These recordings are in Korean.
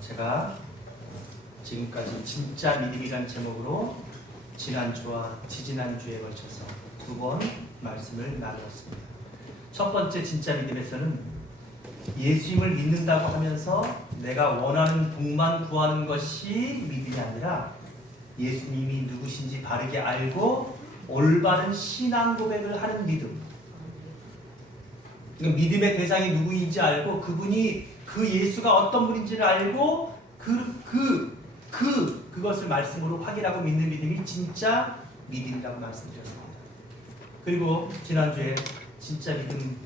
제가 지금까지 진짜 믿음이란 제목으로 지난주와 지지난주에 걸쳐서 2번 말씀을 나누었습니다. 첫 번째 진짜 믿음에서는 예수님을 믿는다고 하면서 내가 원하는 복만 구하는 것이 믿음이 아니라 예수님이 누구신지 바르게 알고 올바른 신앙 고백을 하는 믿음. 믿음의 대상이 누구인지 알고 그분이 그 예수가 어떤 분인지를 알고 그것을 말씀으로 확인하고 믿는 믿음이 진짜 믿음이라고 말씀드렸습니다. 그리고 지난주에 진짜 믿음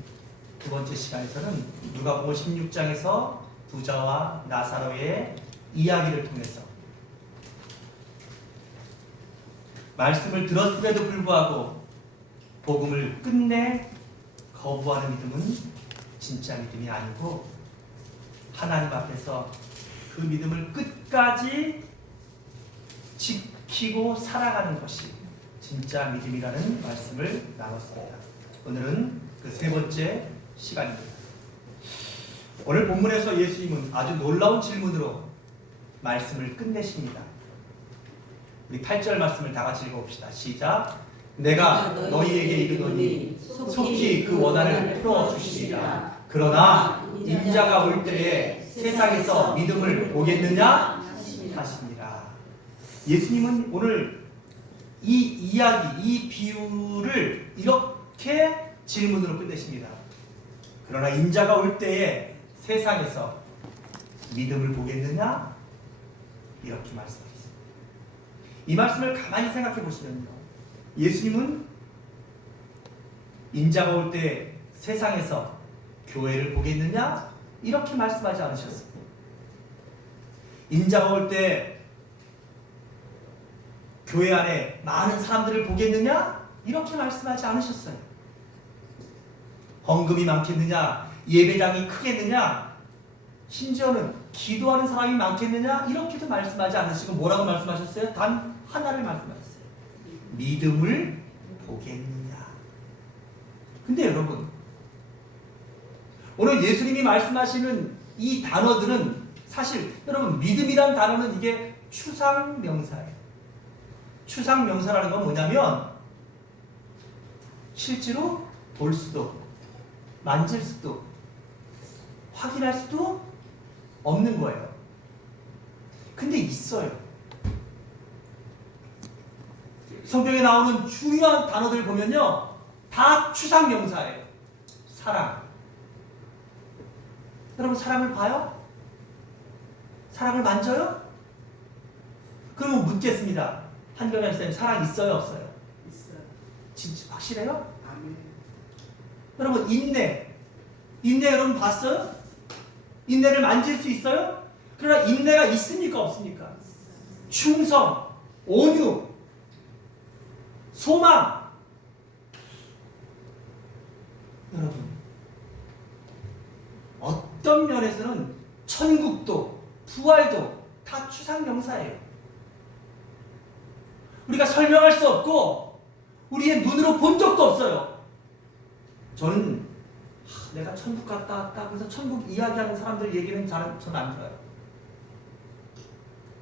두 번째 시간에서는 누가복음 16장에서 부자와 나사로의 이야기를 통해서 말씀을 들었음에도 불구하고 복음을 끝내 거부하는 믿음은 진짜 믿음이 아니고 하나님 앞에서 그 믿음을 끝까지 지키고 살아가는 것이 진짜 믿음이라는 말씀을 나눴습니다. 오늘은 그 세 번째 시간입니다. 오늘 본문에서 예수님은 아주 놀라운 질문으로 말씀을 끝내십니다. 우리 8절 말씀을 다 같이 읽어봅시다. 시작. 내가 너희에게 이르노니 속히 그 원한을 풀어주시리라. 그러나 인자가 올 때에 세상에서 믿음을 보겠느냐 하시니라. 예수님은 오늘 이 이야기, 이 비유를 이렇게 질문으로 끝내십니다. 그러나 인자가 올 때에 세상에서 믿음을 보겠느냐? 이렇게 말씀하셨습니다. 이 말씀을 가만히 생각해 보시면요, 예수님은 인자가 올 때 세상에서 교회를 보겠느냐? 이렇게 말씀하지 않으셨습니다. 인자가 올 때 교회 안에 많은 사람들을 보겠느냐? 이렇게 말씀하지 않으셨어요. 헌금이 많겠느냐? 예배당이 크겠느냐? 심지어는 기도하는 사람이 많겠느냐? 이렇게도 말씀하지 않으시고 뭐라고 말씀하셨어요? 단 하나를 말씀하셨어요. 믿음을 보겠느냐? 근데 여러분, 오늘 예수님이 말씀하시는 이 단어들은 사실 여러분, 믿음이란 단어는 이게 추상명사예요. 추상명사라는 건 뭐냐면 실제로 볼 수도 만질 수도 확인할 수도 없는 거예요. 근데 있어요. 성경에 나오는 중요한 단어들 보면요, 다 추상명사예요. 사랑. 여러분, 사랑을 봐요? 사랑을 만져요? 그러면 묻겠습니다. 한경현 선생님, 사랑 있어요, 없어요? 있어요. 진짜 확실해요? 아멘. 여러분, 인내 여러분 봤어요? 인내를 만질 수 있어요? 그러나 인내가 있습니까, 없습니까? 충성, 온유, 소망. 여러분, 어떤 면에서는 천국도 부활도 다 추상명사예요. 우리가 설명할 수 없고 우리의 눈으로 본 적도 없어요. 저는 내가 천국 갔다 왔다 그래서 천국 이야기하는 사람들 얘기는 저는 안 들어요.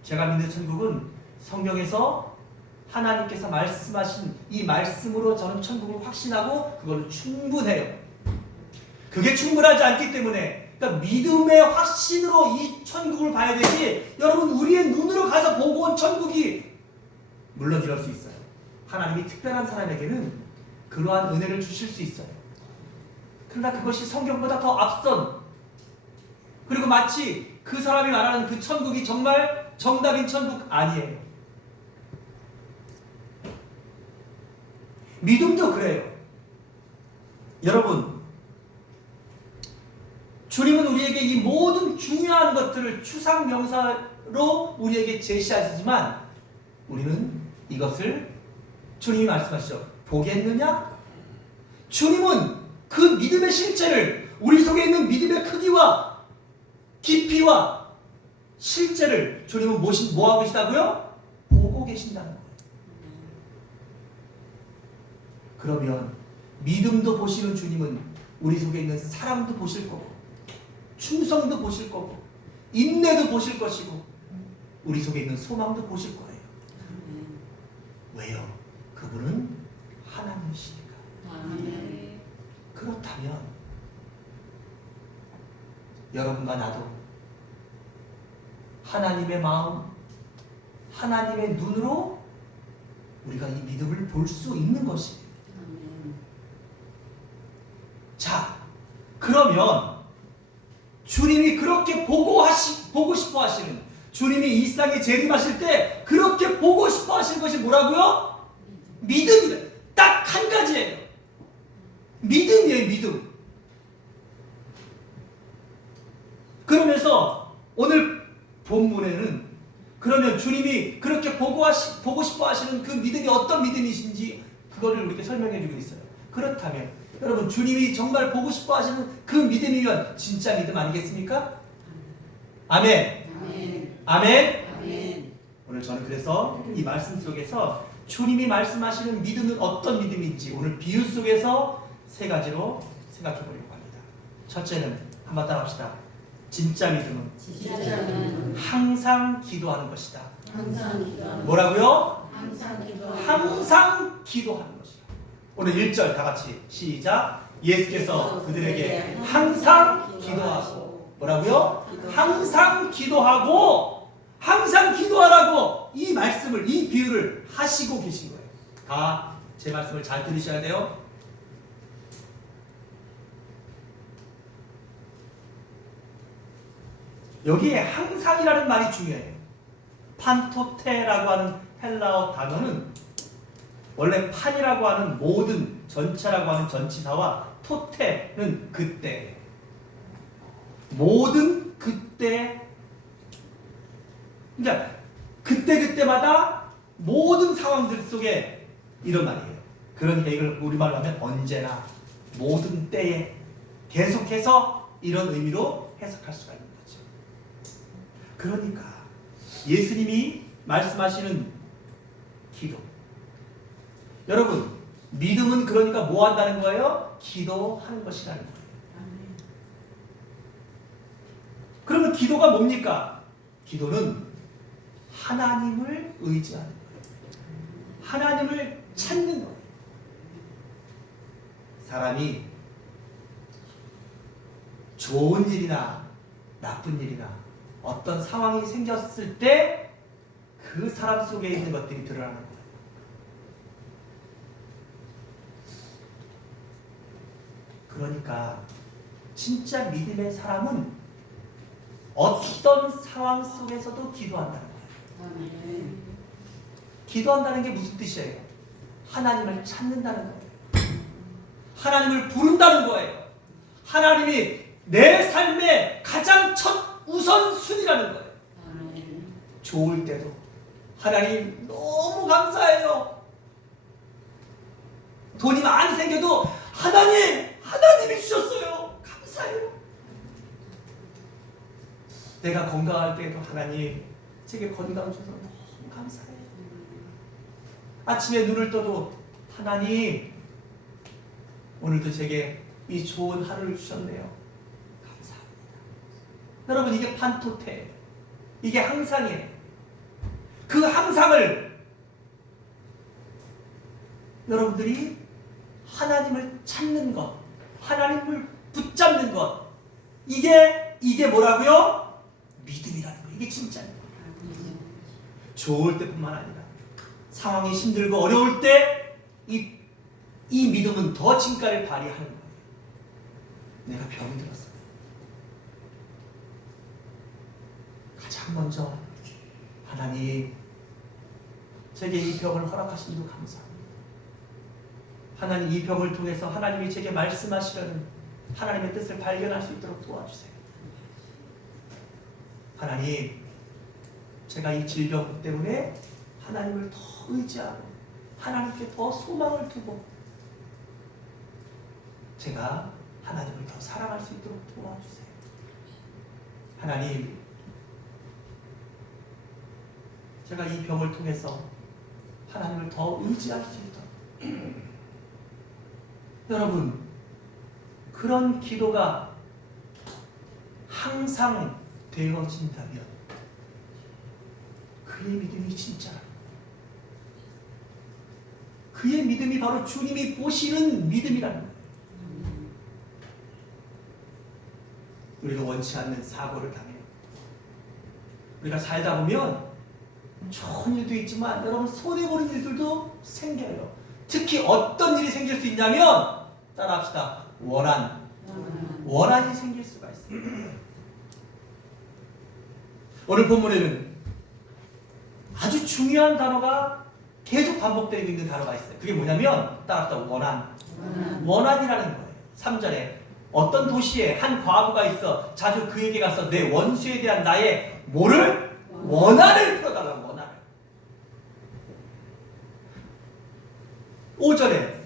제가 믿는 천국은 성경에서 하나님께서 말씀하신 이 말씀으로 저는 천국을 확신하고 그걸로 충분해요. 그게 충분하지 않기 때문에, 그러니까 믿음의 확신으로 이 천국을 봐야 되지, 여러분 우리의 눈으로 가서 보고 온 천국이 물론 이럴 수 있어요. 하나님이 특별한 사람에게는 그러한 은혜를 주실 수 있어요. 그러나 그것이 성경보다 더 앞선, 그리고 마치 그 사람이 말하는 그 천국이 정말 정답인 천국 아니에요. 믿음도 그래요. 여러분, 주님은 우리에게 이 모든 중요한 것들을 추상명사로 우리에게 제시하시지만 우리는 이것을 주님이 말씀하시죠. 보겠느냐? 주님은 그 믿음의 실체를, 우리 속에 있는 믿음의 크기와 깊이와 실체를 주님은 뭐하고 계시다고요? 보고 계신다는 거예요. 그러면 믿음도 보시는 주님은 우리 속에 있는 사랑도 보실 거고 충성도 보실 거고 인내도 보실 것이고 우리 속에 있는 소망도 보실 거예요. 왜요? 그분은 하나님이시니까. 그렇다면 여러분과 나도 하나님의 마음, 하나님의 눈으로 우리가 이 믿음을 볼 수 있는 것이에요. 자, 그러면 주님이 그렇게 보고 싶어 하시는, 주님이 이 땅에 재림하실 때 그렇게 보고 싶어 하시는 것이 뭐라고요? 믿음이래. 딱 한 가지예요. 믿음이에요, 믿음. 그러면서 오늘 본문에는 그러면 주님이 그렇게 보고 싶어 하시는 그 믿음이 어떤 믿음이신지 그거를 우리에게 설명해 주고 있어요. 그렇다면 여러분, 주님이 정말 보고 싶어 하시는 그 믿음이면 진짜 믿음 아니겠습니까? 아멘. 아멘. 아멘. 아멘. 오늘 저는 그래서 이 말씀 속에서 주님이 말씀하시는 믿음은 어떤 믿음인지 오늘 비유 속에서 세 가지로 생각해 보려고 합니다. 첫째는 한번 따라합시다. 진짜 믿음은 진짜는 항상 기도하는 것이다. 항상 기도하는 뭐라고요? 항상 기도하는 항상 기도하는 것이다. 오늘 1절 다 같이 시작. 예수께서 그들에게 항상 기도하고 뭐라고요? 항상 기도하고 항상 기도하라고 이 말씀을, 이 비유를 하시고 계신 거예요. 다 제 말씀을 잘 들으셔야 돼요. 여기에 항상이라는 말이 중요해요. 판토테라고 하는 헬라어 단어는 원래 판이라고 하는 모든, 전체라고 하는 전치사와 토테는 그때, 모든 그때, 그러니까 그때마다 모든 상황들 속에 이런 말이에요. 그러니까 이걸 우리말로 하면 언제나, 모든 때에, 계속해서 이런 의미로 해석할 수가 있는 거죠. 그러니까 예수님이 말씀하시는 기도, 여러분, 믿음은 그러니까 뭐 한다는 거예요? 기도하는 것이라는 거예요. 그러면 기도가 뭡니까? 기도는 하나님을 의지하는 거예요. 하나님을 찾는 거예요. 사람이 좋은 일이나 나쁜 일이나 어떤 상황이 생겼을 때 그 사람 속에 있는 것들이 드러나는 거예요. 그러니까 진짜 믿음의 사람은 어떤 상황 속에서도 기도한다는 거예요. 기도한다는 게 무슨 뜻이에요? 하나님을 찾는다는 거예요. 하나님을 부른다는 거예요. 하나님이 내 삶의 가장 첫 우선순위라는 거예요. 좋을 때도 하나님 너무 감사해요. 돈이 많이 생겨도 하나님이 주셨어요. 감사해요. 내가 건강할 때도 하나님 제게 건강 주셔서 너무 감사해요. 아침에 눈을 떠도 하나님 오늘도 제게 이 좋은 하루를 주셨네요. 감사합니다. 여러분, 이게 판토테, 이게 항상이에요. 그 항상을 여러분들이 하나님을 찾는 것, 하나님을 붙잡는 것, 이게 뭐라고요? 믿음이라는 거예요. 이게 진짜예요. 좋을 때뿐만 아니라 상황이 힘들고 어려울 때 이 믿음은 더 진가를 발휘하는 거예요. 내가 병이 들었어요. 가장 먼저 하나님, 제게 이 병을 허락하신 분 감사합니다. 하나님, 이 병을 통해서 하나님이 제게 말씀하시려는 하나님의 뜻을 발견할 수 있도록 도와주세요. 하나님, 제가 이 질병 때문에 하나님을 더 의지하고 하나님께 더 소망을 두고 제가 하나님을 더 사랑할 수 있도록 도와주세요. 하나님, 제가 이 병을 통해서 하나님을 더 의지할 수 있도록 여러분, 그런 기도가 항상 되어진다면 그의 믿음이 진짜, 그의 믿음이 바로 주님이 보시는 믿음이라는 거예요. 우리가 원치 않는 사고를 당해요. 우리가 살다 보면 좋은 일도 있지만 여러분 손해보는 일들도 생겨요. 특히 어떤 일이 생길 수 있냐면, 따라합시다. 원한이 생길 수가 있어요. 오늘 본문에는 아주 중요한 단어가 계속 반복되고 있는 단어가 있어요. 그게 뭐냐면, 따라합시다. 원한이라는 거예요. 3절에 어떤 도시에 한 과부가 있어 자주 그에게 가서 내 원수에 대한 나의 뭐를? 원한을 풀어달라고. 원한을. 5절에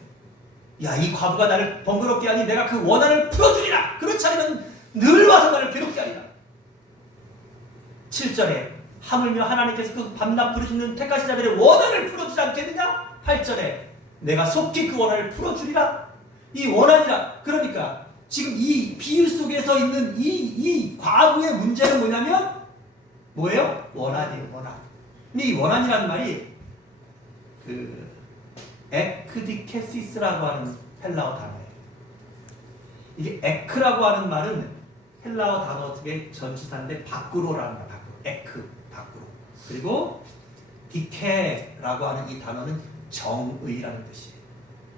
야, 이 과부가 나를 번거롭게 하니 내가 그 원한을 풀어주리라. 그렇지 않으면 늘 와서 나를 괴롭게 하리라. 7절에 하물며 하나님께서 그 밤낮 부르짖는 택하신 자들의 원한을 풀어주지 않겠느냐. 8절에 내가 속히 그 원한을 풀어주리라. 이 원한이라, 그러니까 지금 이 비유 속에서 있는 이 과부의 문제는 뭐냐면 뭐예요? 원한이에요. 원한. 근데 이 원한이라는 말이 그 에크디케시스라고 하는 헬라어 단어예요. 이게 에크라고 하는 말은 헬라어 단어 중에 전치사인데 밖으로라는 말. 에크, 밖으로. 그리고 디케라고 하는 이 단어는 정의라는 뜻이에요.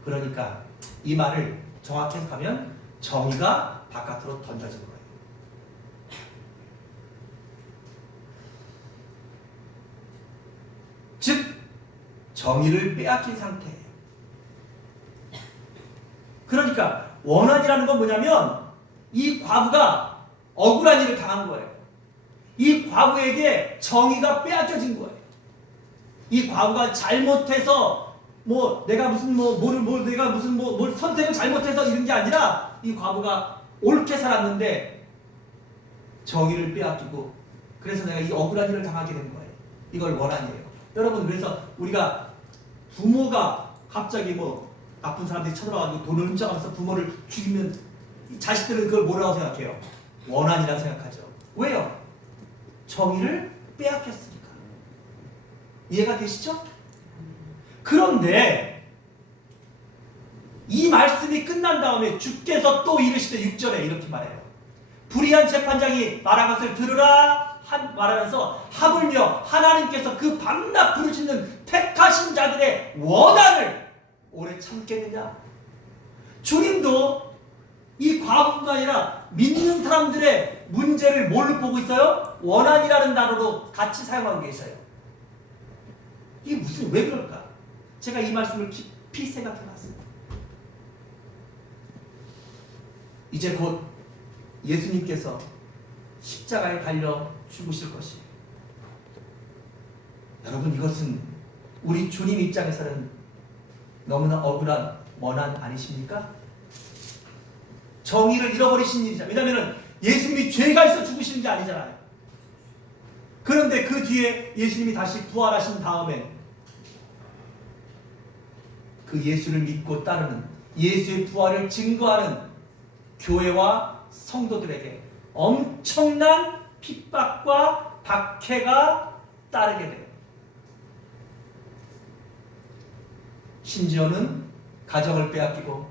그러니까 이 말을 정확히 해석하면 정의가 바깥으로 던져진 거예요. 즉 정의를 빼앗긴 상태예요. 그러니까 원한이라는 건 뭐냐면 이 과부가 억울한 일을 당한 거예요. 이 과부에게 정의가 빼앗겨진 거예요. 이 과부가 잘못해서 내가 무슨 내가 무슨 뭘 선택을 잘못해서 이런 게 아니라 이 과부가 옳게 살았는데 정의를 빼앗기고 그래서 내가 이 억울한 일을 당하게 된 거예요. 이걸 원한이에요. 여러분, 그래서 우리가 부모가 갑자기 나쁜 사람들이 쳐들어가지고 돈을 훔쳐가면서 부모를 죽이면 자식들은 그걸 뭐라고 생각해요? 원한이라고 생각하죠. 왜요? 정의를 빼앗겼으니까. 이해가 되시죠? 그런데 이 말씀이 끝난 다음에 주께서 또 이르시되 6절에 이렇게 말해요. 불의한 재판장이 말한 것을 들으라 말하면서 하물며 하나님께서 그 밤낮 부르짖는 택하신 자들의 원한을 오래 참겠느냐. 주님도 이 과부뿐만 아니라 믿는 사람들의 문제를 뭘로 보고 있어요? 원한이라는 단어로 같이 사용하고 계셔요. 이게 왜 그럴까? 제가 이 말씀을 깊이 생각해 봤습니다. 이제 곧 예수님께서 십자가에 달려 죽으실 것이에요. 여러분, 이것은 우리 주님 입장에서는 너무나 억울한 원한 아니십니까? 정의를 잃어버리신 일이잖아요. 왜냐하면 예수님이 죄가 있어 죽으시는 게 아니잖아요. 그런데 그 뒤에 예수님이 다시 부활하신 다음에 그 예수를 믿고 따르는, 예수의 부활을 증거하는 교회와 성도들에게 엄청난 핍박과 박해가 따르게 돼요. 심지어는 가정을 빼앗기고,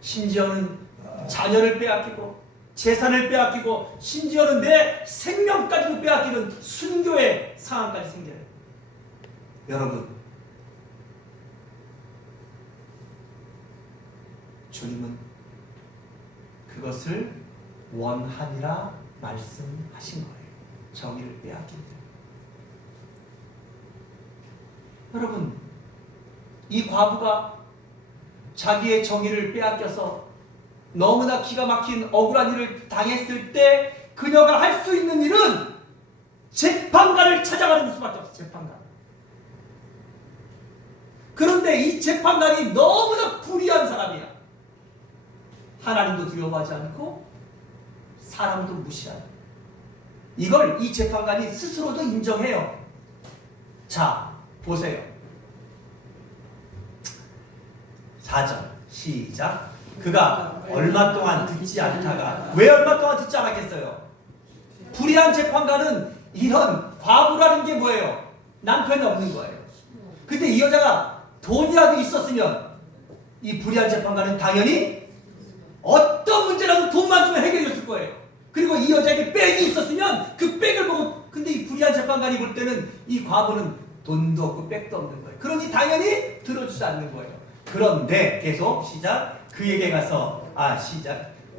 심지어는 자녀를 빼앗기고, 재산을 빼앗기고, 심지어는 내 생명까지도 빼앗기는 순교의 상황까지 생겨요. 여러분, 주님은 그것을 원한이라 말씀하신 거예요. 정의를 빼앗긴 데. 여러분, 이 과부가 자기의 정의를 빼앗겨서 너무나 기가 막힌 억울한 일을 당했을 때 그녀가 할 수 있는 일은 재판관을 찾아가는 수밖에 없어요. 재판관. 그런데 이 재판관이 너무나 불의한 사람이야. 하나님도 두려워하지 않고 사람도 무시하는. 이걸 이 재판관이 스스로도 인정해요. 자, 보세요. 4절 시작. 그가 얼마 동안 듣지 않다가, 왜 얼마 동안 듣지 않았겠어요? 불의한 재판관은 이런 과부라는 게 뭐예요? 남편이 없는 거예요. 근데 이 여자가 돈이라도 있었으면 이 불의한 재판관은 당연히 어떤 문제라도 돈만 주면 해결했을 거예요. 그리고 이 여자에게 백이 있었으면 그 백을 보고, 근데 이 불의한 재판관이 볼 때는 이 과부는 돈도 없고 백도 없는 거예요. 그러니 당연히 들어주지 않는 거예요. 그런데 계속 시작. 그에게 가서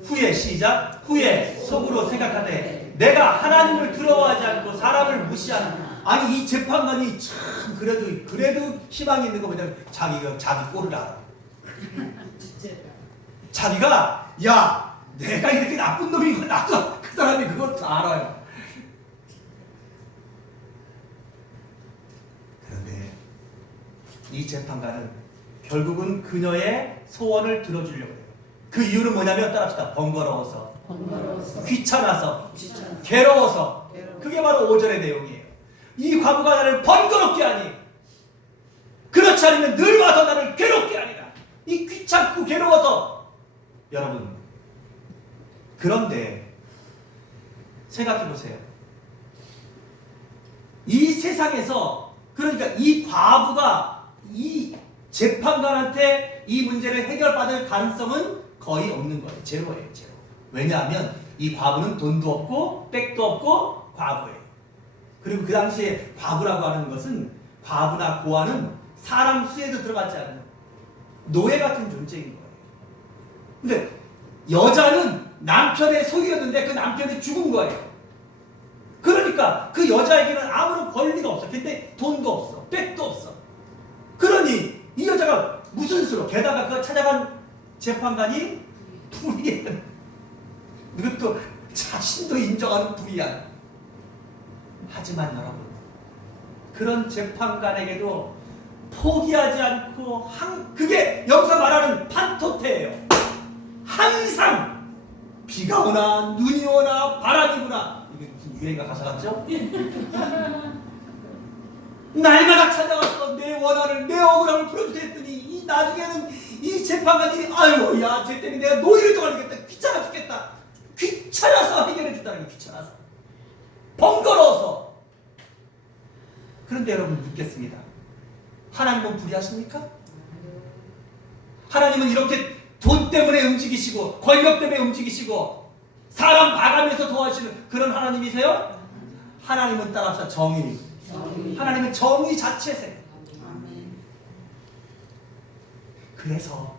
후에 속으로 생각하되 내가 하나님을 두려워하지 않고 사람을 무시하는. 아니 이 재판관이 참 그래도 희망이 있는 거 뭐냐면 자기가 자기 꼴을 알아. 자기가 내가 이렇게 나쁜 놈인 걸 나도 그 사람이 그걸 다 알아요. 그런데 이 재판관은 결국은 그녀의 소원을 들어주려고 해요. 그 이유는 뭐냐면 따라합시다. 번거로워서, 귀찮아서, 괴로워서. 그게 바로 5절의 내용이에요. 이 과부가 나를 번거롭게 하니 그렇지 않으면 늘 와서 나를 괴롭게 하리라. 이 귀찮고 괴로워서. 여러분, 그런데 생각해 보세요. 이 세상에서, 그러니까 이 과부가 이 재판관한테 이 문제를 해결받을 가능성은 거의 없는 거예요. 제로예요, 제로. 왜냐하면 이 과부는 돈도 없고 백도 없고 과부예요. 그리고 그 당시에 과부라고 하는 것은, 과부나 고아는 사람 수에도 들어가지 않는 노예 같은 존재인 거예요. 근데 여자는 남편의 소유였는데 그 남편이 죽은 거예요. 그러니까 그 여자에게는 아무런 권리가 없어. 근데 돈도 없어, 백도 없어. 그러니 이 여자가 무슨 수로, 게다가 그 찾아간 재판관이 불의한, 그것도 자신도 인정하는 불의한. 하지만 여러분, 그런 재판관에게도 포기하지 않고 그게 여기서 말하는 판토테예요. 항상 비가 오나 눈이 오나 바람이 부나, 이게 무슨 유행가 가사 같죠? 날마다 찾아가서 내 원한을, 내 억울함을 풀어주세요 했더니 이 나중에는 이 재판관이 아유 쟤 때문에 내가 노예를 정하겠다, 귀찮아 죽겠다, 귀찮아서 해결해 주다는 게, 귀찮아서, 번거로워서. 그런데 여러분 묻겠습니다. 하나님은 불의하십니까? 하나님은 이렇게 돈 때문에 움직이시고 권력 때문에 움직이시고 사람 봐가면서 도와주시는 그런 하나님이세요? 하나님은 따라서 정의. 하나님은 정의 자체세요. 그래서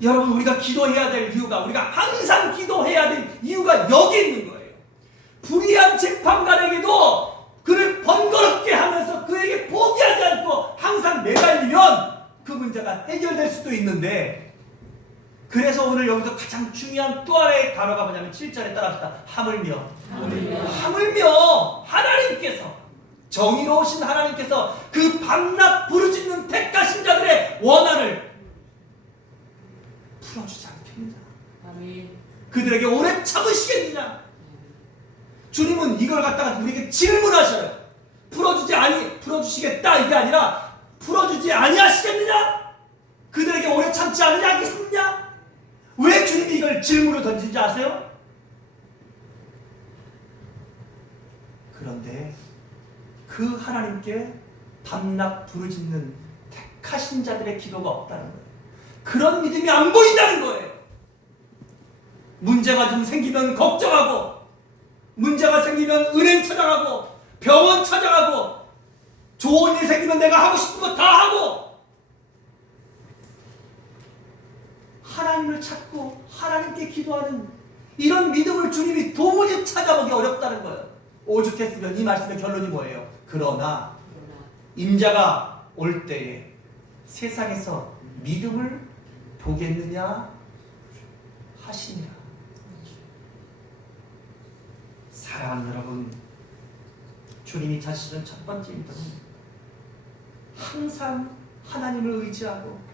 여러분, 우리가 기도해야 될 이유가, 우리가 항상 기도해야 될 이유가 여기 있는 거예요. 불의한 재판관에게도 그를 번거롭게 하면서 그에게 포기하지 않고 항상 매달리면 그 문제가 해결될 수도 있는데, 그래서 오늘 여기서 가장 중요한 또 하나의 단어가 뭐냐면 7절에 따라합시다. 하물며 하나님께서, 정의로우신 하나님께서 그 밤낮 부르짖는 택하신 자들의 원한을 풀어주지 않겠느냐, 그들에게 오래 참으시겠느냐. 주님은 이걸 갖다가 우리에게 질문하셔요. 풀어주시겠다 이게 아니라 풀어주지 아니하시겠느냐, 그들에게 오래 참지 않으냐겠느냐. 왜 주님이 이걸 질문으로 던진지 아세요? 그런데 그 하나님께 밤낮 부르짖는 택하신 자들의 기도가 없다는 거예요. 그런 믿음이 안 보인다는 거예요. 문제가 좀 생기면 걱정하고, 문제가 생기면 은행 찾아가고, 병원 찾아가고, 좋은 일 생기면 내가 하고 싶은 거 다 하고, 하나님을 찾고 하나님께 기도하는 이런 믿음을 주님이 도무지 찾아보기 어렵다는 거예요. 오죽했으면 이 말씀의 결론이 뭐예요? 그러나 인자가 올 때에 세상에서 믿음을 보겠느냐 하시니라. 사랑하는 여러분, 주님이 찾으시는 첫 번째 믿음은 항상 하나님을 의지하고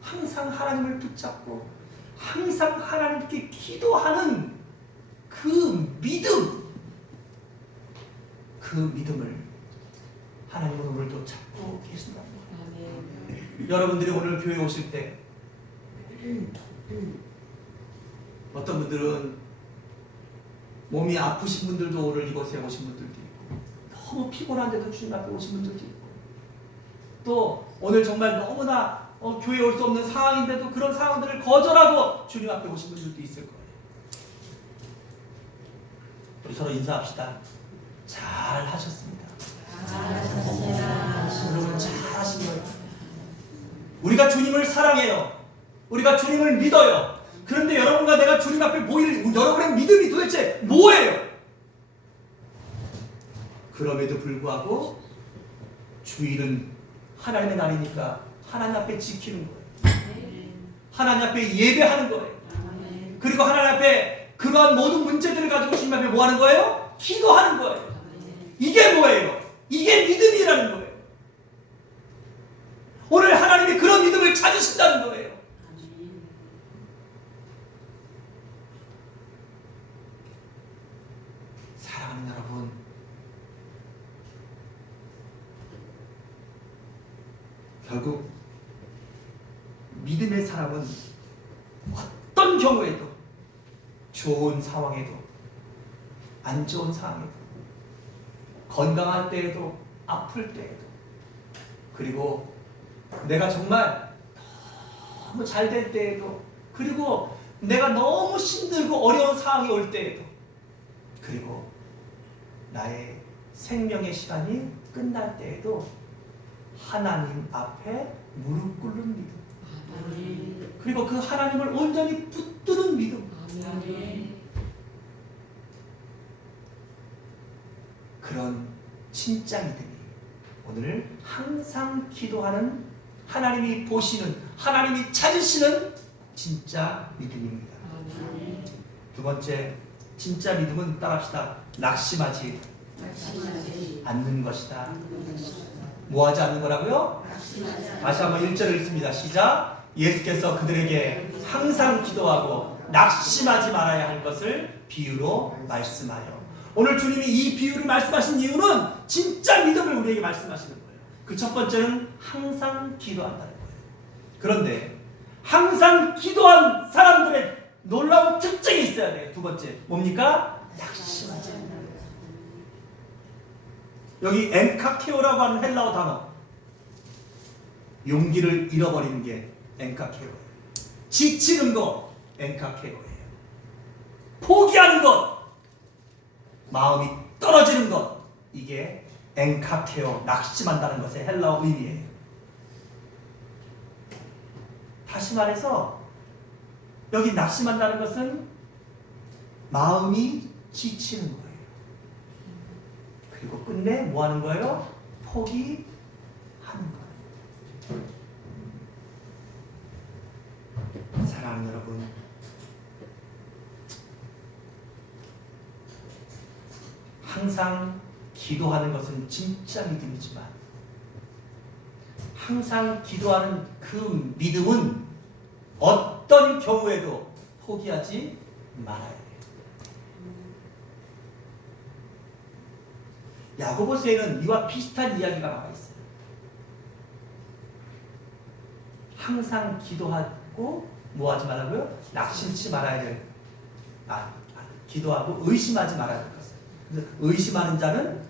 항상 하나님을 붙잡고 항상 하나님께 기도하는 그 믿음, 그 믿음을 하나님은 오늘도 찾고 계신다는 거예요. 여러분들이 오늘 교회 오실 때 어떤 분들은 몸이 아프신 분들도 오늘 이곳에 오신 분들도 있고, 너무 피곤한데도 주님 앞에 오신 분들도 있고, 또 오늘 정말 너무나 교회에 올 수 없는 상황인데도 그런 상황들을 거절하고 주님 앞에 오신 분들도 있을 거예요. 우리 서로 인사합시다. 잘 하셨습니다. 여러분 잘 하신 거예요. 우리가 주님을 사랑해요. 우리가 주님을 믿어요. 그런데 여러분과 내가 주님 앞에 보일 여러분의 믿음이 도대체 뭐예요? 그럼에도 불구하고 주일은 하나님의 날이니까 하나님 앞에 지키는 거예요. 하나님 앞에 예배하는 거예요. 그리고 하나님 앞에 그러한 모든 문제들을 가지고 주님 앞에 뭐 하는 거예요? 기도하는 거예요. 이게 뭐예요? 이게 믿음이라는 거예요. 오늘 하나님이 그런 믿음을 찾으신다는 거예요. 사랑하는 여러분, 결국 믿음의 사람은 어떤 경우에도, 좋은 상황에도 안 좋은 상황에도, 건강할 때에도 아플 때에도, 그리고 내가 정말 너무 잘 될 때에도, 그리고 내가 너무 힘들고 어려운 상황이 올 때에도, 그리고 나의 생명의 시간이 끝날 때에도 하나님 앞에 무릎 꿇는 믿음, 그리고 그 하나님을 온전히 붙드는 믿음, 그런 진짜 믿음이 오늘 항상 기도하는, 하나님이 보시는, 하나님이 찾으시는 진짜 믿음입니다. 두 번째, 진짜 믿음은 따라합시다. 낙심하지 않는 것이다. 뭐하지 않는 거라고요? 다시 한번 1절을 읽습니다. 시작. 예수께서 그들에게 항상 기도하고 낙심하지 말아야 할 것을 비유로 말씀하여. 오늘 주님이 이 비유를 말씀하신 이유는 진짜 믿음을 우리에게 말씀하시는 거예요. 그 첫 번째는 항상 기도한다는 거예요. 그런데 항상 기도한 사람들의 놀라운 특징이 있어야 돼요. 두 번째 뭡니까? 낙심하지 않는다. 여기 엔카케오라고 하는 헬라어 단어, 용기를 잃어버리는 게 엔카케오예요. 지치는 거 엔카케오예요. 포기하는 것, 마음이 떨어지는 것, 이게 엔카케오, 낙심한다는 것의 헬라어 의미예요. 다시 말해서 여기 낙심한다는 것은 마음이 지치는 거예요. 그리고 끝내 뭐 하는 거예요? 포기하는 거예요. 사랑하는 여러분, 항상 기도하는 것은 진짜 믿음이지만 항상 기도하는 그 믿음은 어떤 경우에도 포기하지 말아야 돼요. 야고보서에는 이와 비슷한 이야기가 나와 있어요. 항상 기도하고 뭐 하지 말라고요? 낙심치 말아야 될, 기도하고 의심하지 말아야 될 것을. 그래서 의심하는 자는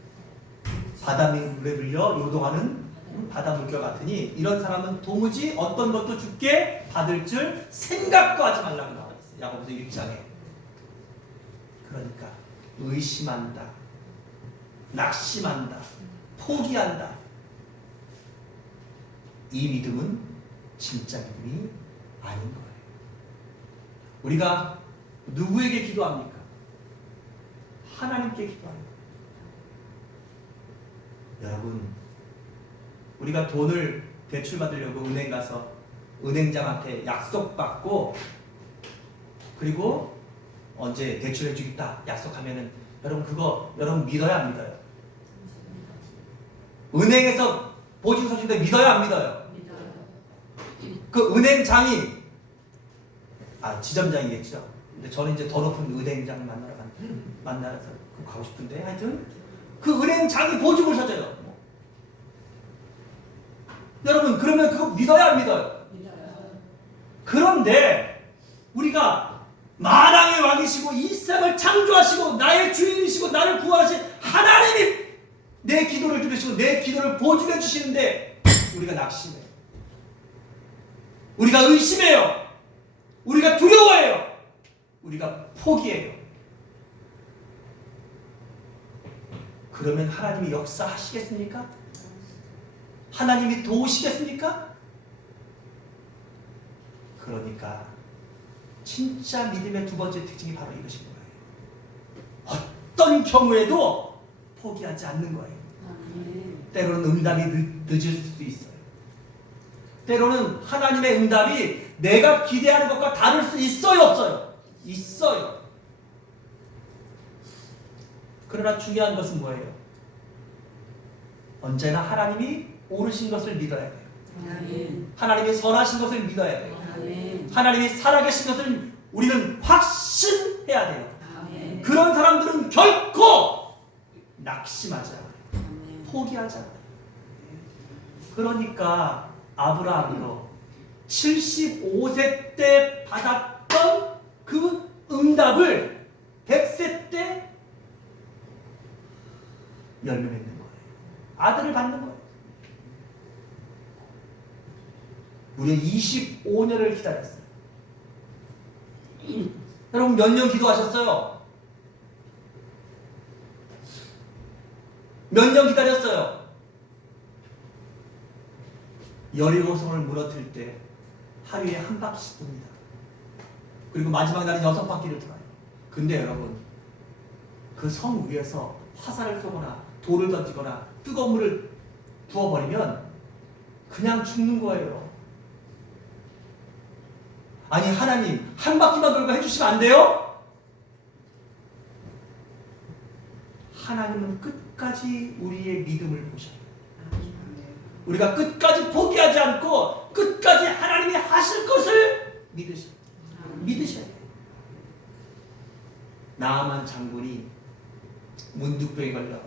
바닷물에 들려 요동하는 바닷물결 같으니 이런 사람은 도무지 어떤 것도 주께 받을 줄 생각도 하지 말라고 나와 있어요. 야고보서 1장에. 그러니까 의심한다, 낙심한다, 포기한다, 이 믿음은 진짜 믿음이 아닌 거예요. 우리가 누구에게 기도합니까? 하나님께 기도합니다. 여러분, 우리가 돈을 대출 받으려고 은행 가서 은행장한테 약속받고 그리고 언제 대출해 주겠다 약속하면은 여러분 그거 여러분 믿어야 안 믿어요? 은행에서 보증서 준데 믿어야 안 믿어요? 그 은행장이 지점장이겠죠. 근데 저는 이제 더 높은 은행장 만나서 가고 싶은데 하여튼 그 은행장이 보증을 서줘요. 여러분 그러면 그거 믿어야 안 믿어요? 그런데 우리가 만왕의 왕이시고 이 세상을 창조하시고 나의 주인이시고 나를 구원하신 하나님이 내 기도를 들으시고 내 기도를 보증해 주시는데 우리가 낙심해요. 우리가 의심해요. 우리가 두려워해요. 우리가 포기해요. 그러면 하나님이 역사하시겠습니까? 하나님이 도우시겠습니까? 그러니까 진짜 믿음의 두 번째 특징이 바로 이것인 거예요. 어떤 경우에도 포기하지 않는 거예요. 때로는 응답이 늦을 수도 있어요. 때로는 하나님의 응답이 내가 기대하는 것과 다를 수 있어요, 없어요? 있어요. 그러나 중요한 것은 뭐예요? 언제나 하나님이 옳으신 것을 믿어야 돼요. 하나님이 선하신 것을 믿어야 돼요. 하나님이 살아계신 것을 우리는 확신해야 돼요. 그런 사람들은 결코 낙심하지 않아요. 포기하지 않아요. 그러니까 아브라함도 75세 때 받았던 그 응답을 100세 때 열매 맺는 거예요. 아들을 받는 거예요. 무려 25년을 기다렸어요. 여러분 몇 년 기도하셨어요? 몇 년 기다렸어요? 여리고성을 무너뜨릴 때 하루에 한 바퀴씩 돕니다. 그리고 마지막 날은 6바퀴를 돌아요. 근데 여러분 그 성 위에서 화살을 쏘거나 돌을 던지거나 뜨거운 물을 부어버리면 그냥 죽는 거예요. 아니 하나님 한 바퀴만 돌고 해주시면 안 돼요? 하나님은 끝까지 우리의 믿음을 보셔요. 우리가 끝까지 포기하지 않고 끝까지 하나님이 하실 것을 믿으셔야 돼요. 나아만 장군이 문둥병에 걸려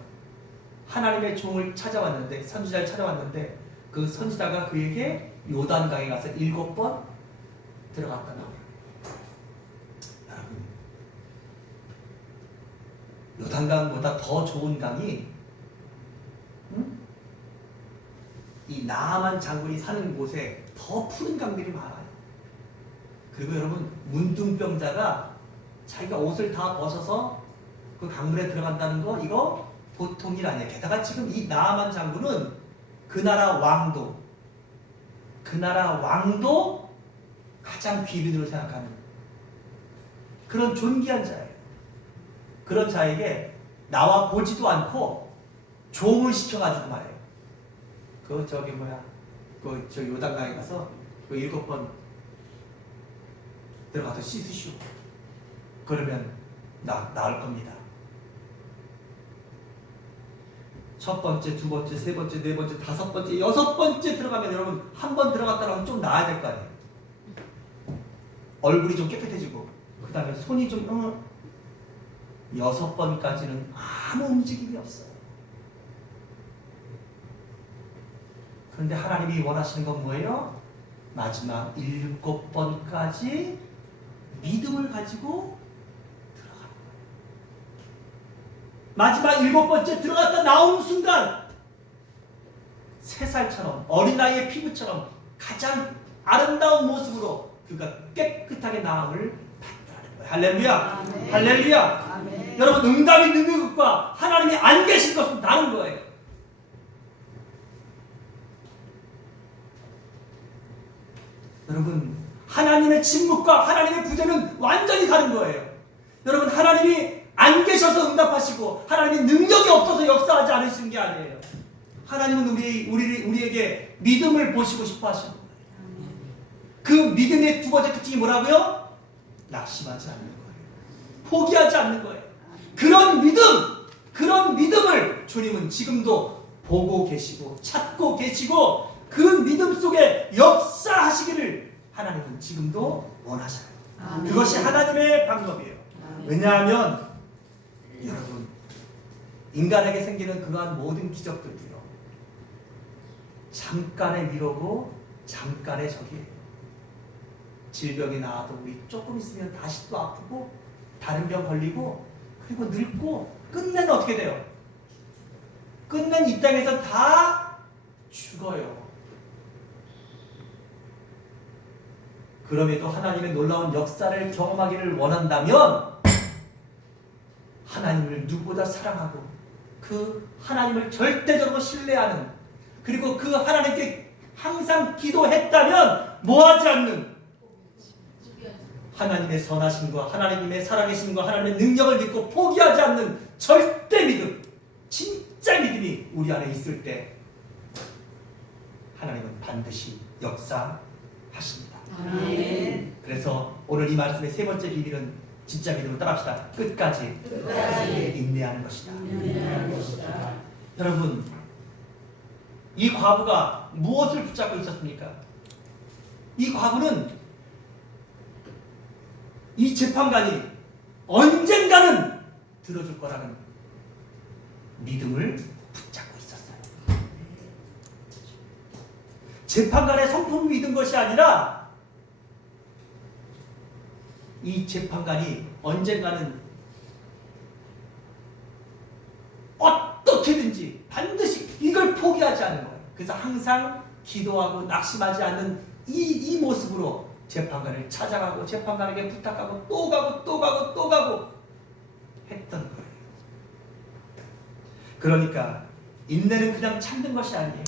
하나님의 종을 찾아왔는데 선지자를 찾아왔는데 그 선지자가 그에게 요단강에 가서 7번 들어갔다 나와요. 여러분 요단강보다 더 좋은 강이 이 나아만 장군이 사는 곳에 더 푸른 강들이 많아요. 그리고 여러분 문둥병자가 자기가 옷을 다 벗어서 그 강물에 들어간다는 거 이거 보통 일 아니에요. 게다가 지금 이 나아만 장군은 그 나라 왕도 가장 귀빈으로 생각하는 그런 존귀한 자예요. 그런 자에게 나와 보지도 않고 종을 시켜가지고 말해요. 저 요단강에 가서 그 7번 들어가서 씻으시오. 그러면 나을 겁니다. 첫 번째, 두 번째, 세 번째, 네 번째, 다섯 번째, 6번째 들어가면 여러분 한 번 들어갔다 나오면 좀 나아야 될 거 아니에요. 얼굴이 좀 깨끗해지고 그 다음에 손이 좀 6번까지는 아무 움직임이 없어요. 그런데 하나님이 원하시는 건 뭐예요? 마지막 7번까지 믿음을 가지고 들어가는 거예요. 마지막 7번째 들어갔다 나오는 순간 3살처럼 어린아이의 피부처럼 가장 아름다운 모습으로 그가 깨끗하게 나음을 받더라는 거예요. 할렐루야! 아멘. 할렐루야! 아멘. 여러분 응답이 늦는 것과 하나님이 안 계신 것은 다른 거예요. 여러분 하나님의 침묵과 하나님의 부재는 완전히 다른 거예요. 여러분 하나님이 안 계셔서 응답하시고 하나님이 능력이 없어서 역사하지 않으시는 게 아니에요. 하나님은 우리에게 믿음을 보시고 싶어 하시는 거예요. 그 믿음의 두 번째 특징이 뭐라고요? 낙심하지 않는 거예요. 포기하지 않는 거예요. 그런 믿음을 주님은 지금도 보고 계시고 찾고 계시고 그 믿음 속에 역사하시기를 하나님은 지금도 원하셔요. 아멘. 그것이 하나님의 방법이에요. 아멘. 왜냐하면 여러분 인간에게 생기는 그러한 모든 기적들도요 잠깐의 위로고 잠깐의 적이에요. 질병이 나와도 우리 조금 있으면 다시 또 아프고 다른 병 걸리고 그리고 늙고 끝내는 어떻게 돼요? 끝낸 이 땅에서 다 죽어요. 그럼에도 하나님의 놀라운 역사를 경험하기를 원한다면 하나님을 누구보다 사랑하고 그 하나님을 절대적으로 신뢰하는 그리고 그 하나님께 항상 기도했다면 뭐하지 않는 하나님의 선하심과 하나님의 살아계심과 하나님의 능력을 믿고 포기하지 않는 절대 믿음, 진짜 믿음이 우리 안에 있을 때 하나님은 반드시 역사하십니다. 아멘. 그래서 오늘 이 말씀의 세 번째 비밀은 진짜 믿음으로 따라합시다. 끝까지 인내하는 것이다. 인내하는 것이다. 여러분, 이 과부가 무엇을 붙잡고 있었습니까? 이 과부는 이 재판관이 언젠가는 들어줄 거라는 믿음을 붙잡고 있었어요. 재판관의 성품을 믿은 것이 아니라 이 재판관이 언젠가는 어떻게든지 반드시 이걸 포기하지 않는 거예요. 그래서 항상 기도하고 낙심하지 않는 이 모습으로 재판관을 찾아가고 재판관에게 부탁하고 또 가고 또 가고 또 가고 했던 거예요. 그러니까 인내는 그냥 참는 것이 아니에요.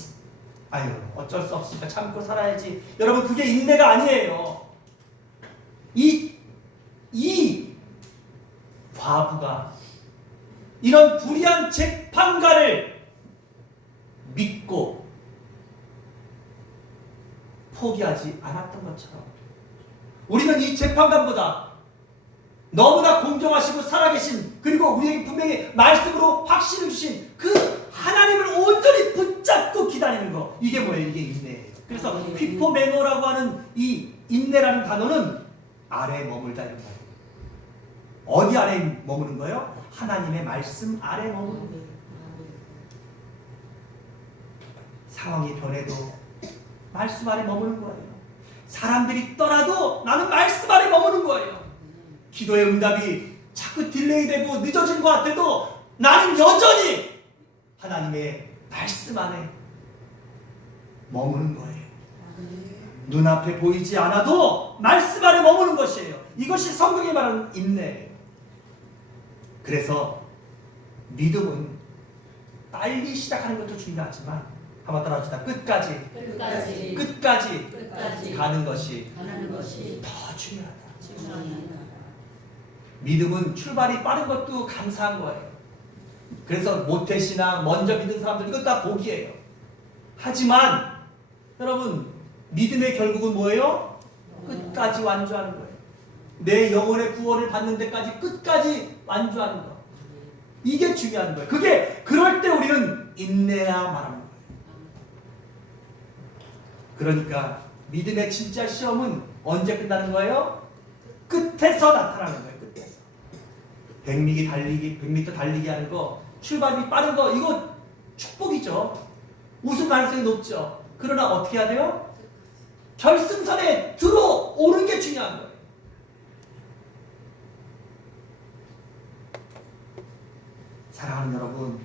아유, 어쩔 수 없으니까 참고 살아야지. 여러분, 그게 인내가 아니에요. 이 과부가 이런 불의한 재판관을 믿고 포기하지 않았던 것처럼 우리는 이 재판관보다 너무나 공정하시고 살아계신 그리고 우리에게 분명히 말씀으로 확신을 주신 그 하나님을 온전히 붙잡고 기다리는 거, 이게 뭐예요? 이게 인내예요. 그래서 휘포메노라고 하는 이 인내라는 단어는 아래에 머물다 이런 거예요. 어디 아래에 머무는 거예요? 하나님의 말씀 아래에 머무는 거예요. 상황이 변해도 말씀 아래 머무는 거예요. 사람들이 떠나도 나는 말씀 아래 머무는 거예요. 기도의 응답이 자꾸 딜레이되고 늦어진 것 같아도 나는 여전히 하나님의 말씀 안에 머무는 거예요. 눈앞에 보이지 않아도 말씀 안에 머무는 것이에요. 이것이 성경이 말하는 인내예요. 그래서 믿음은 빨리 시작하는 것도 중요하지만 한번 따라합시다. 끝까지 가는 것이 더 중요하다. 믿음은 출발이 빠른 것도 감사한 거예요. 그래서 모태신앙, 먼저 믿은 사람들 이것 다 복이에요. 하지만 여러분, 믿음의 결국은 뭐예요? 끝까지 완주하는 거예요. 내 영혼의 구원을 받는 데까지 끝까지 완주하는 거. 이게 중요한 거예요. 그럴 때 우리는 인내야 말하는 거예요. 그러니까 믿음의 진짜 시험은 언제 끝나는 거예요? 끝에서 나타나는 거예요. 끝에서. 100m 달리기 하는 거, 출발이 빠른 거, 이거 축복이죠. 우승 가능성이 높죠. 그러나 어떻게 해야 돼요? 결승선에 들어오는 게 중요한 거예요. 사랑하는 여러분,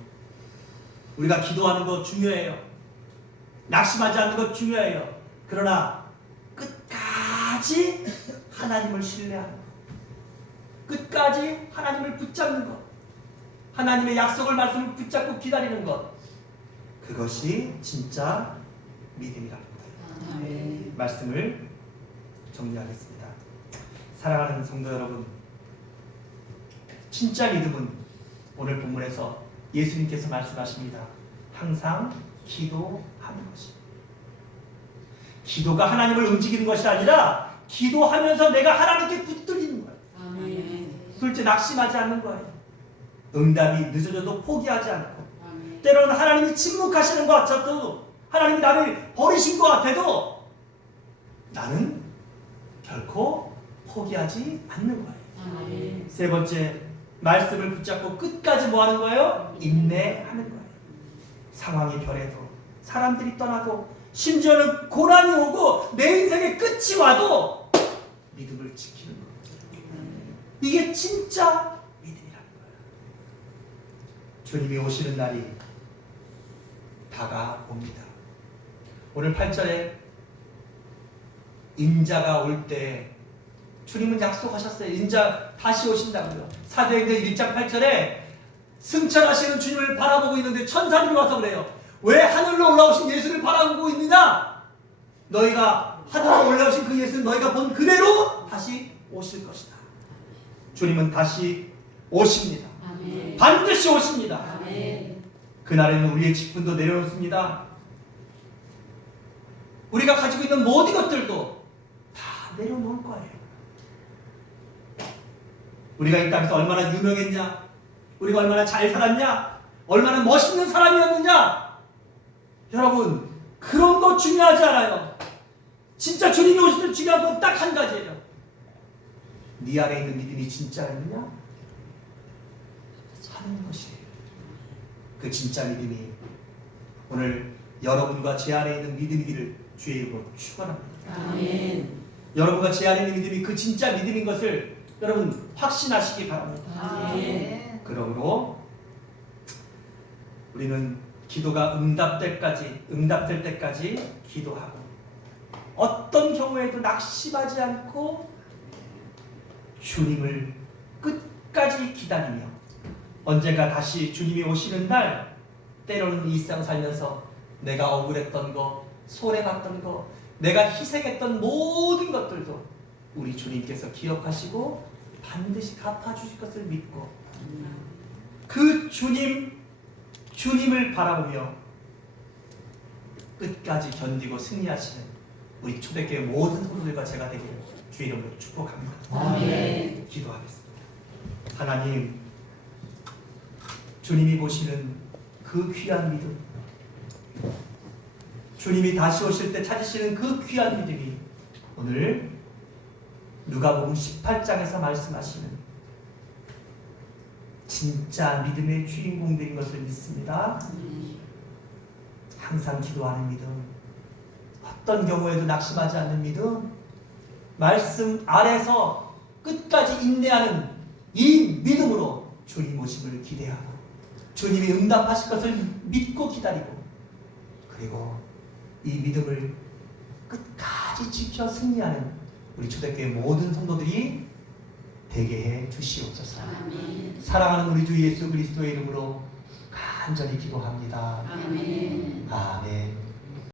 우리가 기도하는 거 중요해요. 낙심하지 않는 것 중요해요. 그러나 끝까지 하나님을 신뢰하는 것, 끝까지 하나님을 붙잡는 것, 하나님의 약속을 말씀을 붙잡고 기다리는 것, 그것이 진짜 믿음이라는 거예요. 아멘. 말씀을 정리하겠습니다. 사랑하는 성도 여러분, 진짜 믿음은 오늘 본문에서 예수님께서 말씀하십니다. 항상 기도하는 것입니다. 기도가 하나님을 움직이는 것이 아니라 기도하면서 내가 하나님께 붙들리는 거예요. 아멘. 둘째, 낙심하지 않는 거예요. 응답이 늦어져도 포기하지 않고, 아멘. 때로는 하나님이 침묵하시는 것 같아도, 하나님이 나를 버리신 것 같아도 나는 결코 포기하지 않는 거예요. 아멘. 세 번째, 말씀을 붙잡고 끝까지 뭐 하는 거예요? 인내하는 거예요. 상황이 변해도, 사람들이 떠나도, 심지어는 고난이 오고 내 인생의 끝이 와도 믿음을 지키는 것. 이게 진짜 믿음이라는 거예요. 주님이 오시는 날이 다가옵니다. 오늘 8절에 인자가 올 때 주님은 약속하셨어요. 인자 다시 오신다고요. 사도행전 1장 8절에 승천하시는 주님을 바라보고 있는데 천사들이 와서 그래요. 왜 하늘로 올라오신 예수를 바라보고 있느냐? 너희가 하늘로 올라오신 그 예수는 너희가 본 그대로 다시 오실 것이다. 주님은 다시 오십니다. 아멘. 반드시 오십니다. 아멘. 그날에는 우리의 직분도 내려놓습니다. 우리가 가지고 있는 모든 것들도 다 내려놓을 거예요. 우리가 이 땅에서 얼마나 유명했냐? 우리가 얼마나 잘 살았냐? 얼마나 멋있는 사람이었느냐? 여러분, 그런 거 중요하지 않아요. 진짜 주님이 오실 때 중요한 건 딱 한 가지예요. 네 안에 있는 믿음이 진짜였느냐? 하는 것이에요. 그 진짜 믿음이 오늘 여러분과 제 안에 있는 믿음이기를 주의 이름으로 축원합니다. 아멘. 여러분과 제 안에 있는 믿음이 그 진짜 믿음인 것을 여러분 확신하시기 바랍니다. 아멘. 그러므로 우리는 기도가 응답될 때까지 기도하고 어떤 경우에도 낙심하지 않고 주님을 끝까지 기다리며 언젠가 다시 주님이 오시는 날 때로는 이 세상 살면서 내가 억울했던 거, 손해봤던 거, 내가 희생했던 모든 것들도 우리 주님께서 기억하시고 반드시 갚아주실 것을 믿고 그 주님을 바라보며 끝까지 견디고 승리하시는 우리 초대교회 모든 성도들과 제가 되기를 주의 이름으로 축복합니다. 아멘. 기도하겠습니다. 하나님, 주님이 보시는 그 귀한 믿음, 주님이 다시 오실 때 찾으시는 그 귀한 믿음이 오늘 누가복음 18장에서 말씀하시는 진짜 믿음의 주인공들인 것을 믿습니다. 항상 기도하는 믿음, 어떤 경우에도 낙심하지 않는 믿음, 말씀 아래서 끝까지 인내하는 이 믿음으로 주님 오심을 기대하고 주님이 응답하실 것을 믿고 기다리고 그리고 이 믿음을 끝까지 지켜 승리하는 우리 초대교회 모든 성도들이 되게 해 주시옵소서. 아멘. 사랑하는 우리 주 예수 그리스도의 이름으로 간절히 기도합니다. 아멘. 아멘.